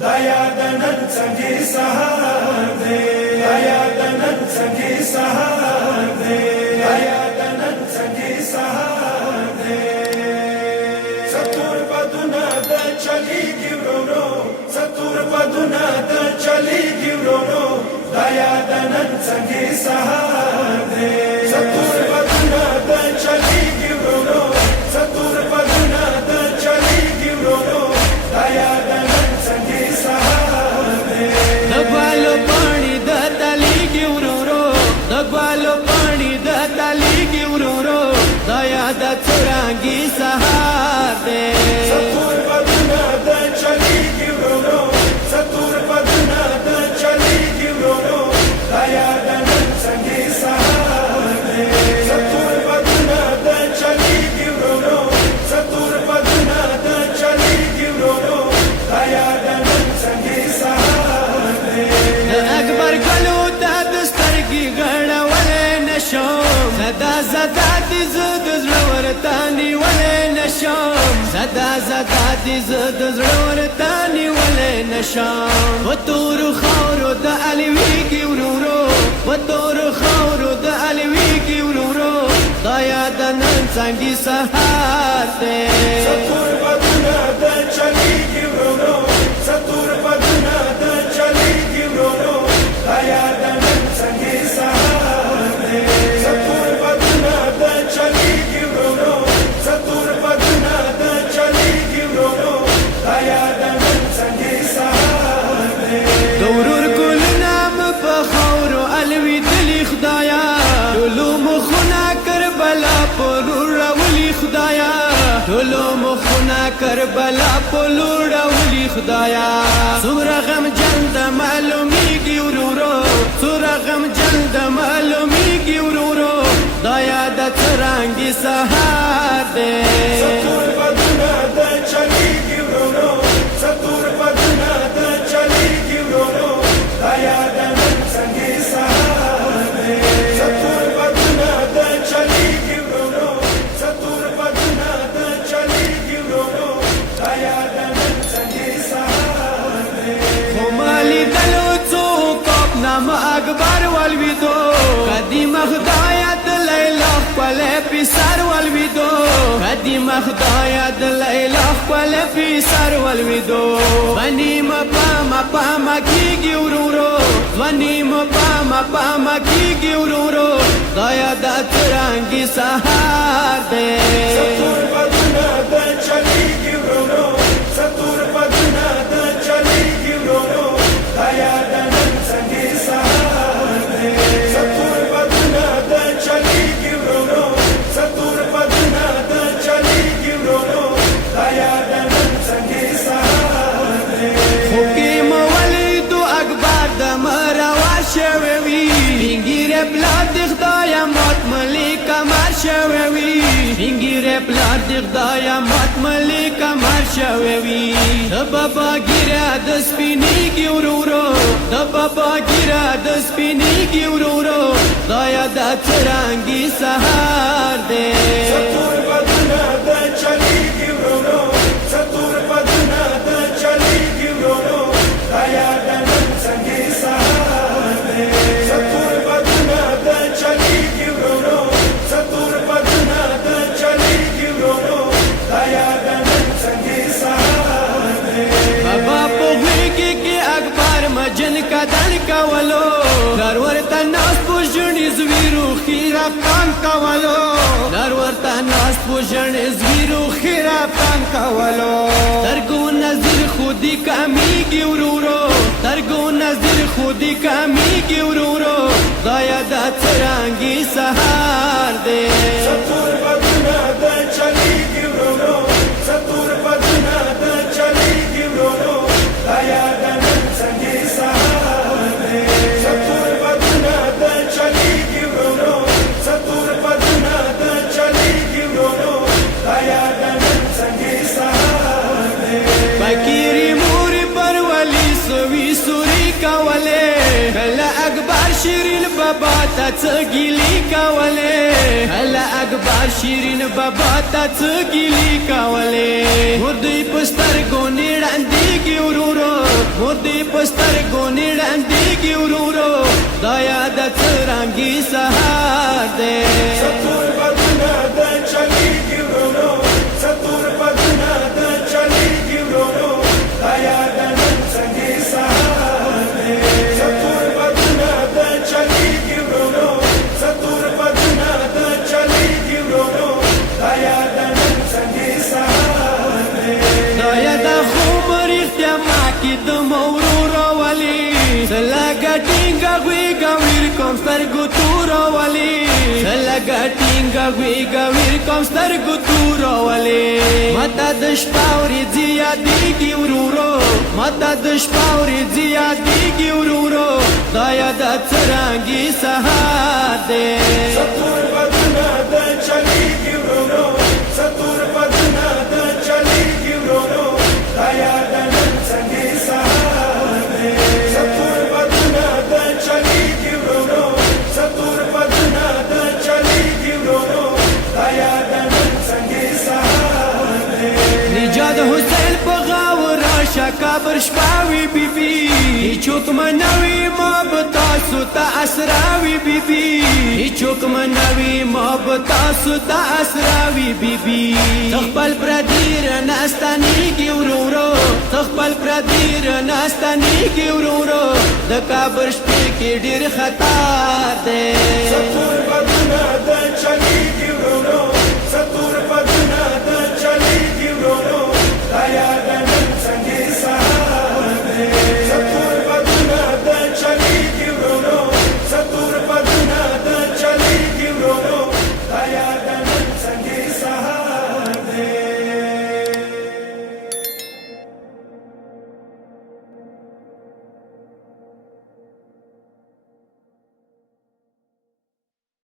दया दनन संगी सहार दे, दया दनन संगी सहार दे, दया दनन संगी सहार दे। सतुर पदुना द चली गिवरो, सतुर पदुना द चली गिवरो, दया दनन संगी सहार दे। सतुर पदुना द चली गिवरो, सतुर पदुना द चली गिवरो, दया दनन संगी सहार दे। दग्वालो पानी द तली गिवरो, दग्वालो पानी द तली गिवरो, दया द चुरांगी सहार दे। सतुर पदुना द चली गिवरो, सतुर पदुना द चली गिवरो, दया दनन संगी सहार दे। सतुर पदुना द चली गिवरो, सतुर पदुना द चली गिवरो, दया दनन संगी सहार दे। अकबर गलो दा दस्तरगी गड़ा वले नशोम, सदा सदा दिज दजवर तानी वले नशोम, सदा सदा दिज दजवर तानी वले नशोम। वतूर खौरो द अलवी की उरूरो, वतूर खौरो द अलवी की उरूरो, दया दनन संगी सहार दे। सतुर पदुना द चली गिवरो, सतुर पदुना द चली गिवरो, दया दनन संगी सहार दे। सतुर पदुना द चली गिवरो, सतुर पदुना द चली गिवरो, दया दनन संगी सहार दे। दौरुर कुल नाम बखौरो अलवी दली खुदाया, डोलो मुखना करबला पोलूर रावली खुदाया, डोलो मुखना करबला पोलूर रावली खुदाया। सुरा गम जल्द मालूमी की उरूरो, सुरा गम जल्द मालूमी की उरूरो, दया द चुरांगी सहार दे। सतुर पदुना द चली गिवरो, सतुर पदुना द चली गिवरो, दया दनन संगी सहार दे। सतुर पदुना द चली गिवरो, सतुर पदुना द चली गिवरो, दया दनन संगी सहार दे। खुमाली दलो चौकप नाम अकबर वलविदो, कदीम खुदायत लैला पले पिसर वलविदो, कदीम खुदायत लैला पले पिसर वलविदो। बनी मपा की गिवरो, बनी मपा की गिवरो, दया द चुरांगी सहार दे। सतुर पदुना द चली गिवरो, सतुर पदुना द चली गिवरो, दया दनन संगी सहार दे। सतुर पदुना द चली गिवरो, सतुर पदुना द चली गिवरो, दया दनन संगी सहार दे। हुकीम वलीदो अकबर द मरवा शवेवी, इंगिरे ब्लाद खुदाया मत मलिका मार शवेवी, इंगिरे ब्लाद खुदाया मत मलिका मार शवेवी। द बाबा गिरा द स्पिनी की उरूरो, द बाबा गिरा द स्पिनी की उरूरो, दया द चुरांगी सहार दे। सतुर पदुना द चली गिवरो, सतुर पदुना द चली गिवरो, दया दनन संगी सहार दे। सतुर पदुना द चली गिवरो, सतुर पदुना द चली गिवरो, दया दनन संगी सहार दे। बाबा पोगी के अकबर मजन का दन कवलो, नरवर तनास पुजन ज़वीरु खीरा पान कवलो, नरवर तनास पुजन ज़वीरु खीरा पान कवलो। तरगो नज़ीर खुदी कामी की उरूरो, तरगो नज़ीर खुदी कामी की उरूरो, दया द चुरांगी सहार दे। सतुर पदुना द चली गिवरो, सतुर पदुना द चली गिवरो, दया दनन संगी सहार दे। सतुर पदुना द चली गिवरो, सतुर पदुना द चली गिवरो, दया दनन संगी सहार दे। फकीरी मूरी परवली सुवी सुरी कवले, कला अकबर शिरीन बाबा तचगिली कवले, कला अकबर शिरीन बाबा तचगिली कवले। मुर्दी पुस्तर गोनी रंदी की उरूरो, پستر گونی ډنډېږي ورورو دا یاد څرنګي سهار دی ستور بدونه د چلیږي ورورو ستور بدونه د چلیږي ورورو دا یاد نن څنګه سهار دی ستور بدونه د چلیږي ورورو ستور بدونه د چلیږي ورورو دا یاد نن څنګه سهار دی دا یاد خو مرختیا ما کې د مورورو ولی سلګه ټینګه غویګه ویر کوم سترګو تورو ولی سلګه ټینګه غویګه ویر کوم سترګو تورو ولی ماته د شپاوري زیاتېږي ورورو ماته د شپاوري زیاتېږي ورورو دا یاد څرنګي سهار دی ستور بدونه د چلیږي ورورو ستور بدونه د چلیږي ورورو دا یاد نن څنګه سهار دی ستور بدونه د چلیږي ورورو ستور بدونه د چلیږي ورورو دا یاد نن څنګه سهار دی نجات حسین په غاور راشه کابر شپاوي بیبي هیڅوک منوي محبت تاسو ته اسراوي بیبي هیڅوک منوي محبت تاسو ته اسراوي بیبي خپل پردیر ناستانيږي ورورو خپل پردیر ناستانيږي ورورو د کابر شپې کې ډېر خطر دی ستور بدونه د